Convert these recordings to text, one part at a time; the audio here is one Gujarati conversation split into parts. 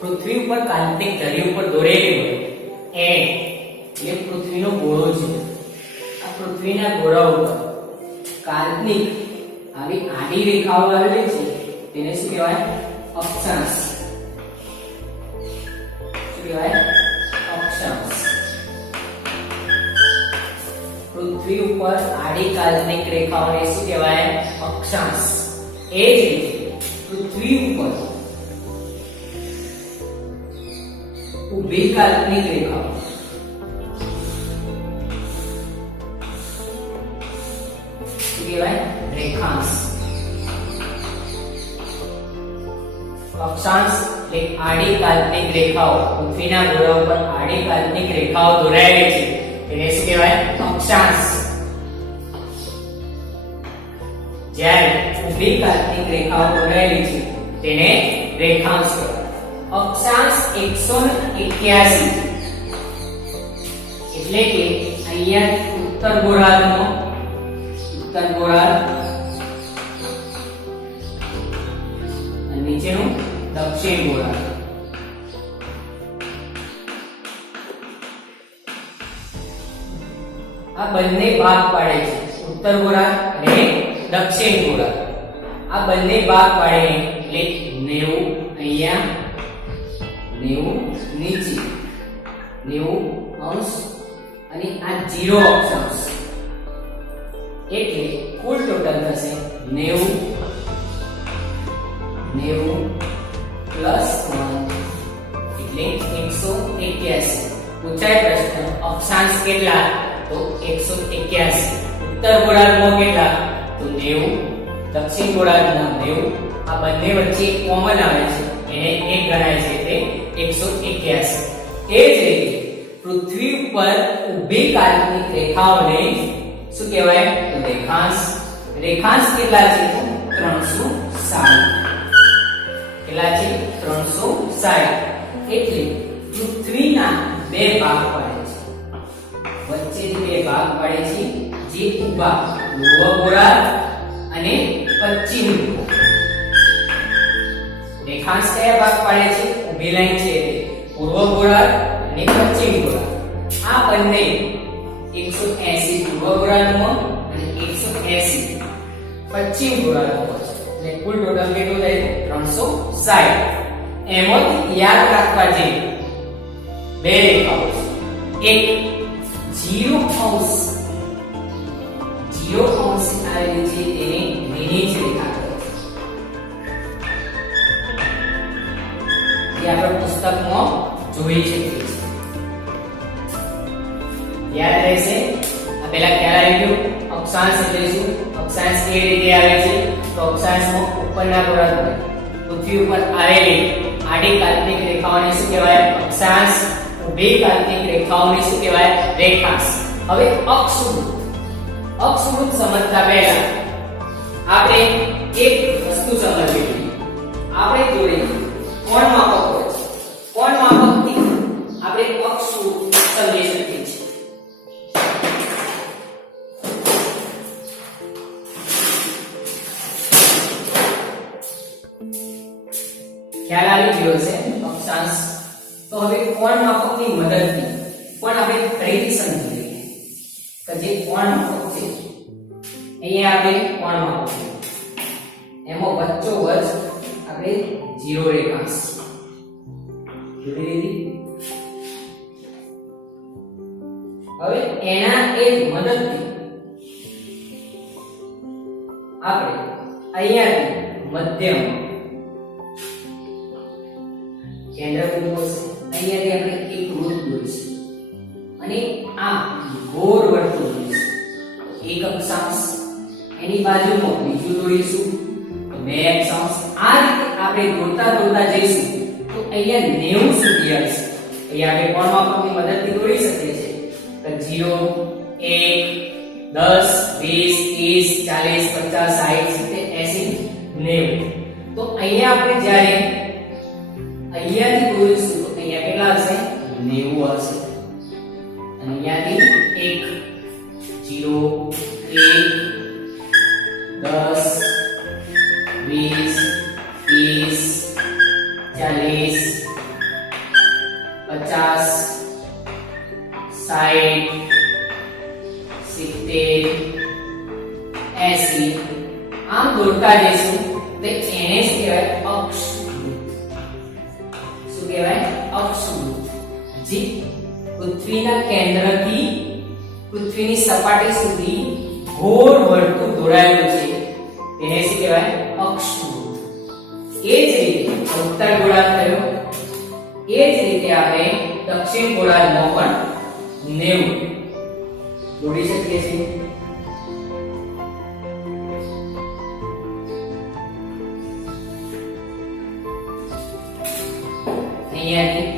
પૃથ્વી ઉપર કાલ્પનિક ધરી ઉપર દોરેલી હોય એ પૃથ્વીનો ગોળો છે. આ પૃથ્વીના ગોળા ઉપર કાલ્પનિક આવી આડી રેખાઓ આવેલી છે તેને શું કહેવાય? અક્ષાંશ. શું કહેવાય? અક્ષાંશ. પૃથ્વી ઉપર આડી કાલ્પનિક રેખાઓને શું કહેવાય? અક્ષાંશ. એ જ રીતે પૃથ્વી ઉપર ઊભી કાલ્પનિક રેખાઓ શું કહેવાય? રેખાંશ. અક્ષાંશ એટલે આડી કાલ્પનિક રેખાઓ, પૃથ્વીના ગોળા ઉપર આડી કાલ્પનિક રેખાઓ દોરાયેલી છે તેને શું કહેવાય? અક્ષાંશ. જ્યારે ઊભી કાલ્પનિક રેખાઓ દોરાયેલી છે તેને રેખાંશ કહેવાય. અક્ષાંશ 181 એટલે કે અહીંયા ઉત્તર ગોળાર્ધ અને નીચેનું દક્ષિણ ગોળાર્ધ. આ બંને ભાગ પાડે છે, ઉત્તર ગોળાર્ધ અને દક્ષિણ ગોળાર્ધ. આ બંને ભાગ પાડે એટલે 90 અહીંયા, 90 નીચે, 90 અંશ અને આ 0 અક્ષાંશ. એટલે કુલ ટોટલ થશે 90 પ્લસ 1 એટલે 181. પૂછાય પ્રશ્ન અક્ષાંશ કેટલા? તો 181. ઉત્તર ગોળાર્ધમાં કેટલા? તો 90. દક્ષિણ ગોળાર્ધમાં 90. આ બંને વચ્ચે કોમન આવે છે એને 1 ગણાય છે એટલે 181. એ જ રીતે પૃથ્વી ઉપર ઊભી કાલ્પનિક રેખાઓને શું કહેવાય? તો રેખાંશ. રેખાંશ કેટલા છે? તો 360. કેટલા છે? 360. એટલે પૃથ્વીના બે ભાગ પડે છે, વચ્ચેથી બે ભાગ પડે છે જે ઊભા, પૂર્વ ગોળાર્ધ અને પશ્ચિમ ગોળાર્ધ. રેખાંશ કયા ભાગ પડે છે? ઊભી લાઈન છે પૂર્વ ગોળાર્ધ અને પશ્ચિમ ગોળાર્ધ. આ બંને 180 પૂર્વ ગોળાર્ધમાં અને 180 પશ્ચિમ ગોળાર્ધમાં છે. એટલે કુલ ટોટલ કેટલું થાય? 360. એમાંથી યાદ રાખવા જેવી બે રેખાઓ છે. એક 0 અંશ આવેલી છે તેને ગ્રીનિચ રેખા કહે છે. જે આપણે પુસ્તકમાં જોઈ શકીએ છીએ. યાદ રહેશે. આ પહેલા ખ્યાલ આવી ગયો. અક્ષાંશ એટલે શું? અક્ષાંશ એ રીતે આવે છે તો અક્ષાંશમાં ઉપરના ગોળાર્ધમાં પૃથ્વી ઉપર આવેલી આડી કાલ્પનિક રેખાઓને શું કહેવાય? અક્ષાંશ. ઊભી કાલ્પનિક રેખાઓને શું કહેવાય? રેખાંશ. હવે અક્ષવૃત્ત સમજતા પહેલા આપણે એક વસ્તુ સમજવી જોઈએ. આપણે જોડે કોણ માપક હોય છે. કોણ માપકથી આપણે અક્ષવૃત્ત સમજી શકીએ છીએ. ખ્યાલ આવી ગયો છે અક્ષાંશ. તો હવે કોણ માપકની મદદથી પણ આપણે ફરીથી સમજી લઈએ કે જે કોણ માપક છે અહીંયા આપણે કોણ માપક છે એમાં વચ્ચોવચ આપણે 0 રેખાંશ જોડી લીધી. હવે એના એક મદદથી આપણે અહીંયાથી મધ્યમ કેન્દ્ર બિંદુ છે, અહીંયાથી આપણે એક વૃત્ત દોરીશું અને આ ગોળ વર્તુળ દોરીશું. એક અક્ષાંશ એની બાજુમાં બીજું દોરીશું તો બે અક્ષાંશ. આ રીતે આપણે દોરતા જઈશું તો અહીંયા 90 સુધી આવશે. અહીંયા આપણે કોણ માપકની મદદથી દોરી શકીએ છીએ તો 0 1 10 20 30 40 50 60 70 80 90. તો અહીંયા આપણે જ્યારે અહીંયાથી દોરીશું તો અહીંયા કેટલા હશે? 90 હશે. અને અહીંયાથી 1 0 1 10 20 30 40 દોરતા જઈશું તો એને જ કહેવાય અક્ષવૃત્ત. શું કહેવાય? અક્ષવૃત્ત. જે પૃથ્વીના કેન્દ્રથી પૃથ્વીની સપાટી સુધી ગોળ વર્તુળ દોરાયેલું છે તેને શું કહેવાય? અક્ષવૃત્ત. એ જ રીતે ઉત્તર ગોળાર્ધ થયો. એ જ રીતે આપણે દક્ષિણ ગોળાર્ધમાં પણ 90 દોરી શકીએ છીએ. અહીંયાથી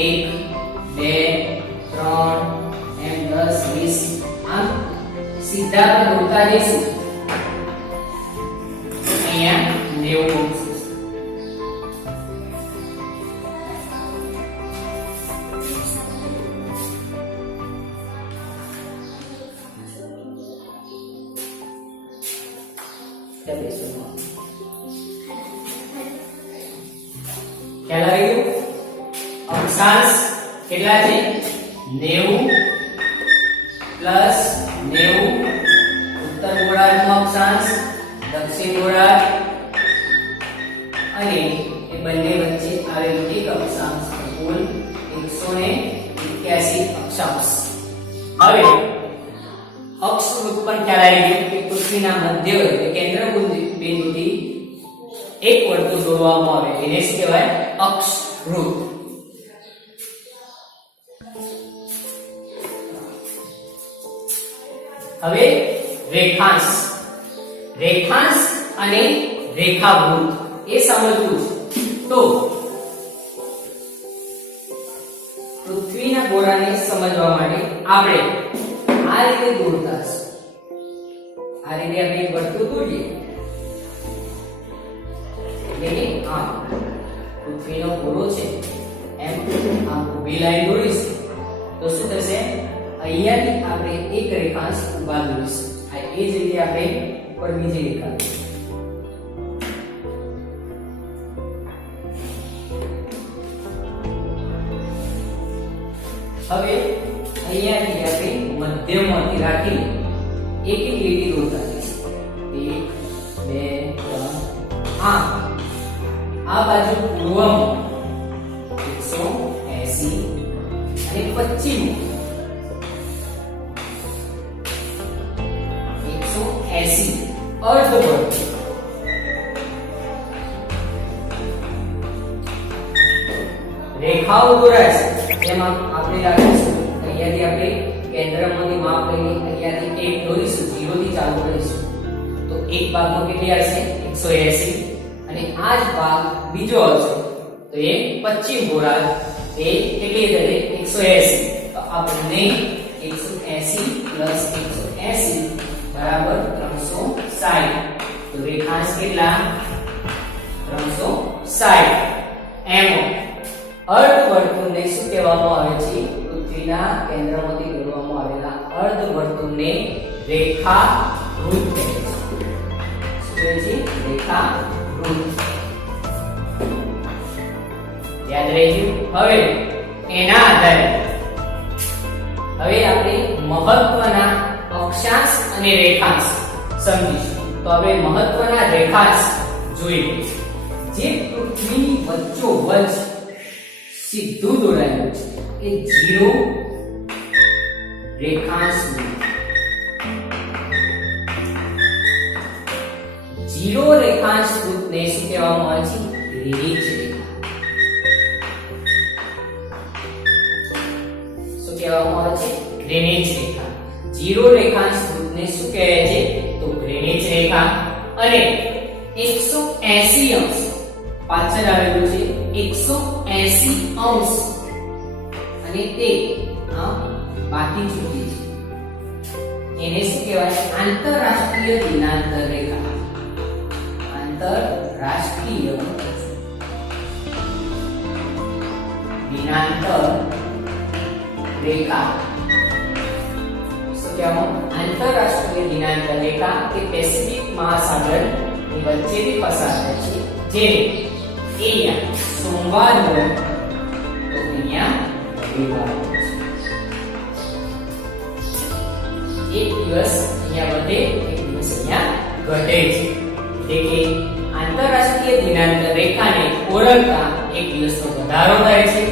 1 2 3 એમ 10 20 આમ સીધા પર દોરતા જઈશું. અહીંયા 90 ખ્યાલ આવી ગયો? અક્ષાંશ કેટલા છે? 90 પ્લસ 90. ઉત્તર ગોળાર્ધનો અક્ષાંશ, દક્ષિણ ગોળાર્ધ અને એ બંને વચ્ચે આવેલું એક અક્ષાંશ, કુલ 181 અક્ષાંશ. હવે અક્ષવૃત્ત પણ ખ્યાલ આવી ગયો કે પૃથ્વીના મધ્ય એટલે કેન્દ્ર બિંદુથી એક વર્તુળ દોરવામાં આવે એને શું કહેવાય? અક્ષવૃત્ત. હવે રેખાંશ. રેખાંશ અને રેખાવૃત્ત એ સમજવું છે. તો પૃથ્વીના ગોળાને સમજવા માટે આપણે આ રીતે દોરતા હશું. આ રીતે આપણે એક વર્તુળ દોરીએ એટલે આ પૃથ્વીનો ગોળો છે એમ આ ઊભી લાઈન દોરીશું તો શું થશે? અહીંયાથી આપણે એક રેખાંશ ઊભા દોરીશું. આ એ જ રીતે આપણે ઉપર બીજી રેખા. હવે અહીંયાથી આપણે મધ્યમાંથી રાખીને એક એક લીટી દોરતા જઈશું. 1 2 3 આ બાજુ પૂર્વમાં 180 અને પશ્ચિમમાં 180 અર્ધવર્તુળ. રેખાઓ દોરાશે જેમાં આપણે રાખીશું. અહીંયાથી આપણે કેન્દ્રમાંથી માપ લઈને અહીંયાથી એક દોરીશું, 0 થી ચાલુ કરીશું તો એક ભાગમાં કેટલી આવશે? 180 અને આ જ ભાગ બીજો આવશે તો એ પશ્ચિમ ગોળાર્ધ એ કેટલી થશે? 180. તો આ બંને 180 પ્લસ 180 બરાબર 360. તો રેખાંશ કેટલા? 360. એમ અર્ધવર્તુળને શું કહેવામાં આવે છે? પૃથ્વીના કેન્દ્રમાંથી દોરવામાં આવેલા અર્ધવર્તુળને રેખાવૃત્ત કહે છે. શું કહે છે? રેખાવૃત્ત. યાદ રહેજો. હવે એના આધારે હવે આપણે મહત્વના અક્ષાંશ અને રેખાંશ સમજીશું. તો હવે મહત્વના રેખાંશ જોઈએ. જે પૃથ્વીની વચ્ચોવચ્ચ સીધું દોરાયેલું છે એ 0 રેખાંશ. 0 રેખાંશ વૃત્તને શું કહેવામાં આવે છે? ગ્રીનિચ રેખા. શું કહેવામાં આવે છે? ગ્રીનિચ રેખા. 0 રેખાંશ વૃત્તને શું કહે છે? તો ગ્રીનિચ રેખા. અને 180 અંશ પાછળ આવેલું છે 180 અંશ અને તે બાકી છૂટી છે એને શું કહેવાય? આંતરરાષ્ટ્રીય દિનાંતર રેખા. આંતરરાષ્ટ્રીય દિનાંતર રેખા. શું કહેવામાં? આંતરરાષ્ટ્રીય દિનાંતર રેખા કે પેસિફિક મહાસાગરની વચ્ચેથી પસાર થાય છે. જેને અહીંયા સોમવાર હોય તો અહીંયા રવિવાર હોય છે. એક દિવસ અહીંયા વધે, એક દિવસ અહીંયા ઘટે છે. એટલે કે આંતરરાષ્ટ્રીય દિનાંક રેખાને ઓળંગતા એક દિવસનો વધારો થાય છે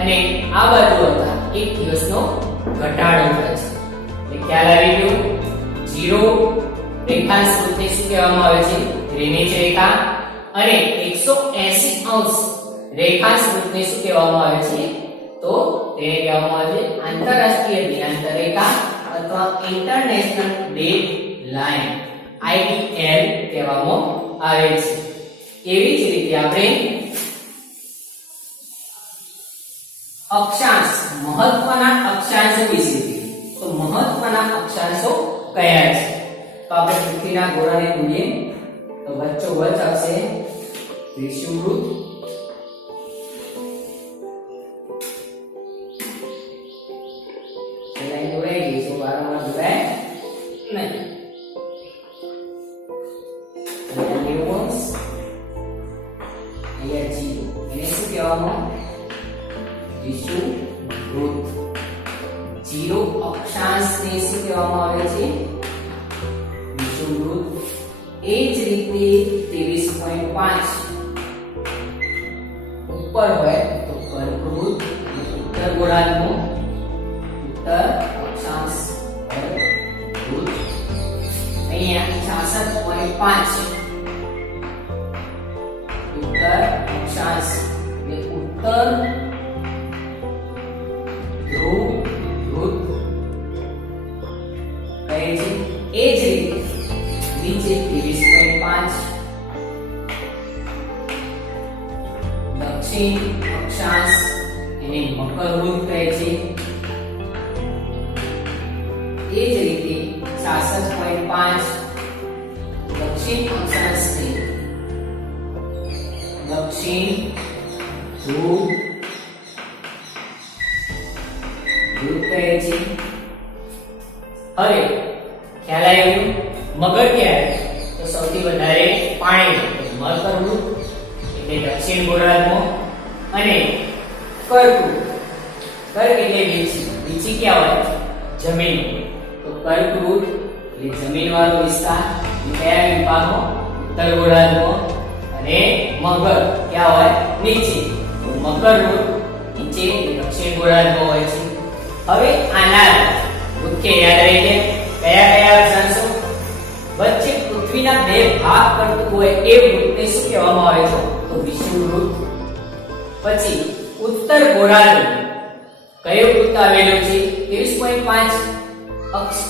અને આ બાજુ હતા એક દિવસનો ઘટાડો થાય છે. એટલે ખ્યાલ આવી ગયો. 0 રેખાંશ વૃત્તને શું કહેવામાં આવે છે? ગ્રીનિચ રેખા. અને 180 અંશ રેખાંશ વૃત્તને શું કહેવામાં આવે છે? તો તેને કહેવામાં આવે છે આંતરરાષ્ટ્રીય દિનાંક રેખા અથવા ઇન્ટરનેશનલ ડેટ લાઇન, IDL કહેવામાં આવે છે. એવી જ રીતે આપણે અક્ષાંશ, મહત્વના અક્ષાંશો વિશે જોઈએ. તો મહત્વના અક્ષાંશો કયા છે? તો આપણે પૃથ્વીના ગોળાને જોઈએ તો વચ્ચોવચ આવશે વિષુવવૃત્ત, લાઈન દોરાઈ ગઈ છે, વારંવાર દોરાય નહીં. અહીંયા જીરો, એને શું કહેવામાં? વિષુવવૃત્ત. જીરો અક્ષાંશને શું કહેવામાં આવે છે? વિષુવવૃત્ત. એ જ રીતે 23.5 ઉપર હોય તો કર્કવૃત્ત, ઉત્તર ગોળાર્ધનો ઉત્તર અક્ષાંશ કર્કવૃત્ત. અહીંયા 66.5 ઉત્તર અક્ષાંશ એટલે ઉત્તર ધ્રુવ વૃત્ત કહે છે. એ જ રીતે નીચે 23.5 દક્ષિણ અક્ષાંશ એને મકર વૃત્ત કહે છે. એ જ રીતે 66.5 દક્ષિણ અક્ષાંશને દક્ષિણ ધ્રુવ વૃત્ત કહે છે. હવે ખ્યાલ આવ્યો? મગર ક્યારે? તો સૌથી વધારે પાણી, મકર વૃત્ત એટલે દક્ષિણ ગોળાર્ધમાં. અને કર્કવૃત્ત, કર્ક એટલે વીછી, વીછી ક્યાં હોય? જમીન. તો કર્કવૃત્ત એટલે જમીનવાળો વિસ્તાર. કયા વિભાગમાં? ઉત્તર ગોળાર્ધમાં. અને મગર ક્યાં હોય? નીચે. તો મકર વૃત્ત નીચે દક્ષિણ ગોળાર્ધમાં હોય છે. હવે આના મુખ્ય યાદ રહી જાય કયા કયા અક્ષાંશો વચ્ચે પૃથ્વીના બે ભાગ કરતું હોય એ વૃત્તને શું કહેવામાં આવે છે? તો વિષુવવૃત્ત. પછી ઉત્તર ગોળાર્ધ કયો વૃત્ત આવેલો છે? 23.5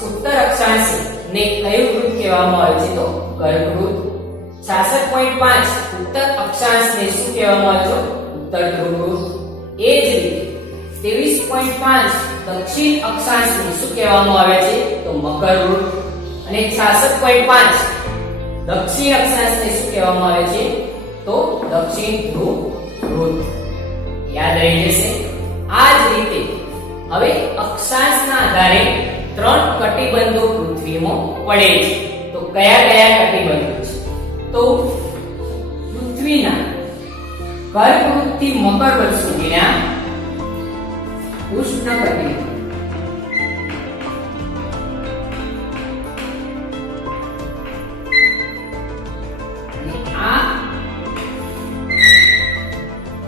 ઉત્તર અક્ષાંશ ને કયું વૃત્ત કહેવામાં આવે છે? તો કર્કવૃત્ત. 66.5 ઉત્તર અક્ષાંશને શું કહેવામાં આવે છે? ઉત્તર ધ્રુવ વૃત્ત. એ જ રીતે 23.5 દક્ષિણ અક્ષાંશને શું કહેવામાં આવે છે? તો મકર વૃત્ત. અને 66.5 દક્ષિણ અક્ષાંશને શું કહેવામાં આવે છે? તો દક્ષિણ ધ્રુવ વૃત્ત. યાદ રહી જશે. આ જ રીતે હવે અક્ષાંશના આધારે 3 કટિબંધો પૃથ્વીમાં પડે છે. તો કયા કયા કટિબંધો છે? તો પૃથ્વીના કર્કવૃત્તથી મકર વૃત્ત સુધીના ઉષ્ણકટિબંધ,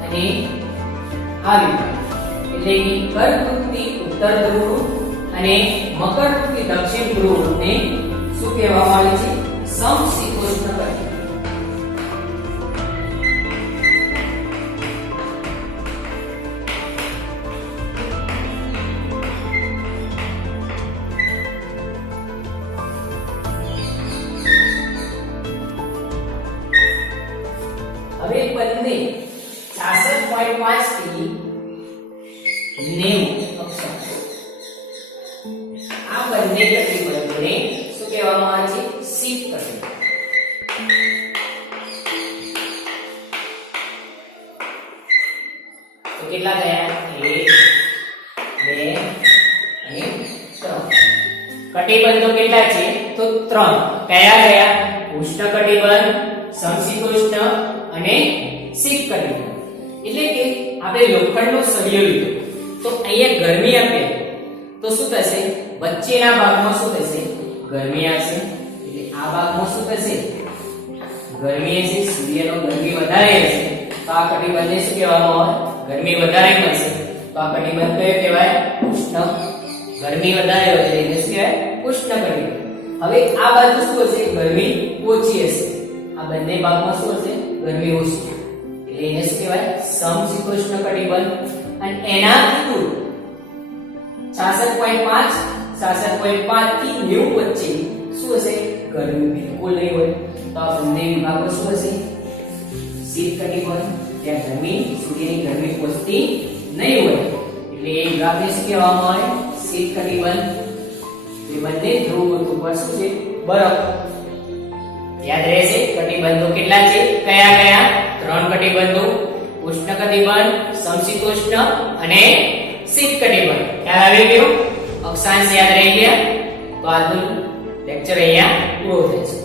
અને આ વિભાગ એટલે કે કર્કવૃત્તથી ઉત્તર ધ્રુવ અને મકરવૃત્તથી દક્ષિણ ધ્રુવને શું કહેવામાં આવે છે? સમશીતોષ્ણ કટિબંધ. હવે બંને 66.5 થી 90 અક્ષાંશ આ બંને કટિબંધોને શું કહેવામાં આવે છે? શીત કટિબંધ. તો કેટલા ગયા? 1 2 અને 3 કટિબંધો કેટલા છે? તો 3. કયા કયા? ઉષ્ણ કટિબંધ, સમશીતોષ્ણ અને શીત કટિબંધ. એટલે કે આપણે લોખંડનો સળિયો લીધો તો અહીંયા ગરમી આપે તો શું થશે? વચ્ચેના ભાગમાં શું થશે? ગરમી આવશે. એટલે આ ભાગમાં શું થશે? ગરમી હશે, સૂર્યનો ગરમી વધારે હશે તો આ કટિબંધને શું કહેવામાં આવે? ગરમી વધારે મળશે તો આ કટિબંધ કયો કહેવાય? ઉષ્ણ. ગરમી વધારે હોય એટલે એને શું કહેવાય? ઉષ્ણ કટિબંધ. હવે આ બાજુ શું હશે? ગરમી ઓછી હશે. આ બંને ભાગમાં શું હશે? ગરમી ઓછી. એટલે એને શું કહેવાય? સમશીતોષ્ણ કટિબંધ. અને એનાથી દૂર 66.5 66.5 થી 90 વચ્ચે શું હશે? ગરમી બિલકુલ નહીં હોય તો આ બંને વિભાગો શું હશે? શીત કટિબંધ. ત્યાં ગરમી, સૂર્યની ગરમી પહોંચતી નહીં હોય એટલે એ વિભાગને શું કહેવામાં આવે? શીત કટિબંધ. એ બંને ધ્રુવ ઉપર શું છે? બરફ. યાદ રહેશે કટિબંધો કેટલા છે? કયા કયા? 3 કટિબંધો: ઉષ્ણ કટિબંધ, સમશીતોષ્ણ અને શીત કટિબંધ. ખ્યાલ આવી ગયો? અક્ષાંશ યાદ રહી ગયા? તો આજનું લેક્ચર અહીંયા પૂરો થાય છે.